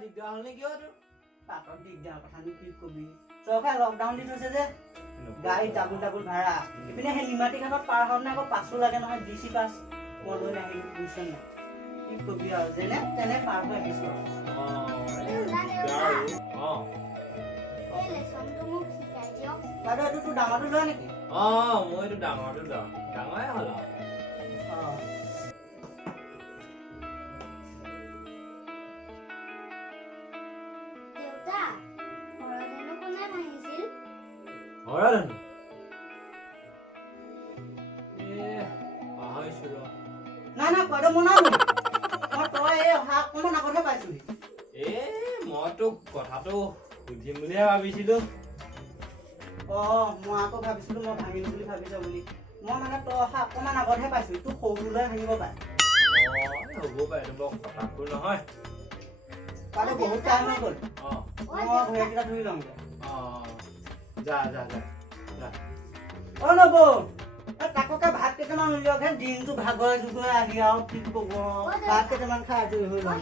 দিগদাৰ হ'ল নেকি তোৰ? পাটত দিগদাৰ কথানো কি কবি চৰকাৰে লকডাউন দি থৈছে যে গাড়ী ডাবুল ভাড়া ইপিনে সেই নিমাতী ঘাটত পাৰ হওঁতে আকৌ পাছো লাগে নহয় DC পাছ মই লৈ নাহিলো বুজিছ নাই কি কবি আৰু যেনে তেনে পাৰ হৈ আহিছো বাইদেউ এইটো তোৰ ডাঙৰটো লোৱা নেকি মই এইটো ডাঙৰটো লওঁ ডাঙৰে হ'ল আৰু নাই নাই বাইদেউ মই নাই মই তই এই অহা অকণমান আগতহে পাইছোহি মই তোক কথাটো সুধিম বুলিহে ভাবিছিলো মই আকৌ ভাবিছিলো মই ভাঙিলো বুলি ভাবিছ বুলি মই মানে তই অহা অকণমান আগতহে পাইছো তোৰ সৰুলৈ ভাঙিব পাৰে হ'ব পাৰে বৰ কথাটো নহয় বাইদেউ বহুত টাইম হৈ গ'ল মই ভৰিকেইটা ধুই লওঁগে যা নবৌ তাককে ভাত কেইটামান উলিয়াওকহে দিনটো ভাগৰে জুগৰে আহি আৰু কি ক'ব ভাত কেইটামান খাই আজৰি হৈ লওঁ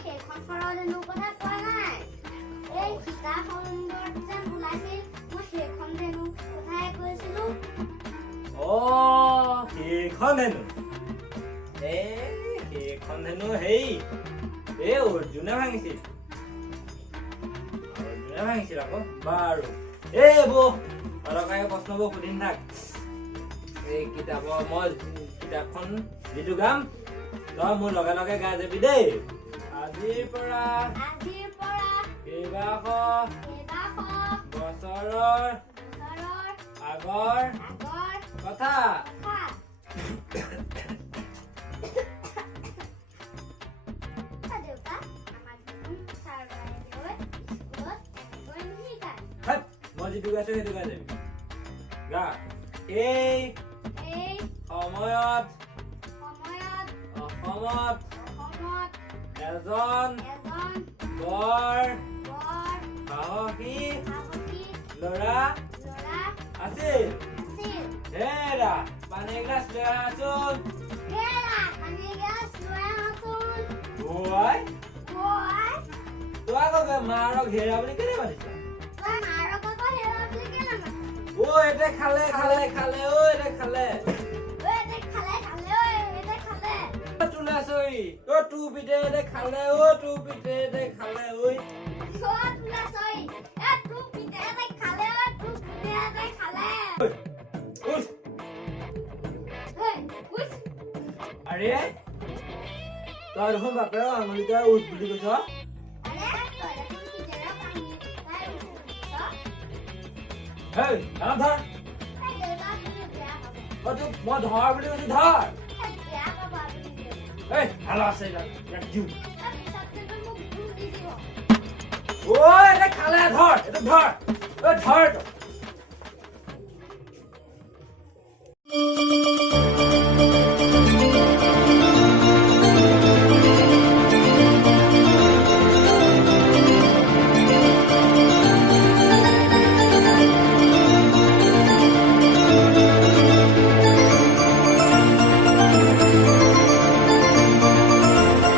সেইখন হেনো হেই অৰ্জুনে ভাঙিছিল আকৌ বাৰু বৌ অলকাৰে প্ৰশ্নবোৰ সুধিম থাক এই কিতাপৰ মই কিতাপখন যিটো গাম তই মোৰ লগে লগে গাই যাবি দেই আজিৰ পৰা কেইবাশ বছৰৰ আগৰ কথা মই যিটো গাইছো সেইটো গাই যাবি গা এই সময়ত অসমত এজন বৰ সাহসী ল'ৰা আছিল হেৰা পানী এগিলাচ লৈ আহাচোন তই আকৌ মাৰক হেৰা বুলি কেলে মাতিছ এতে খালে তুলাচৰি তোৰ পিঠে এতে খালে তোৰ পিঠে এতে খালে আৰে তই দেখোন বাপেৰক আঙুলিটা উঠ বুলি কৈছ ধৰ মই ধৰ বুলি কৈছো ধৰ ভালো আছে খালে ধৰ এইটো ধৰ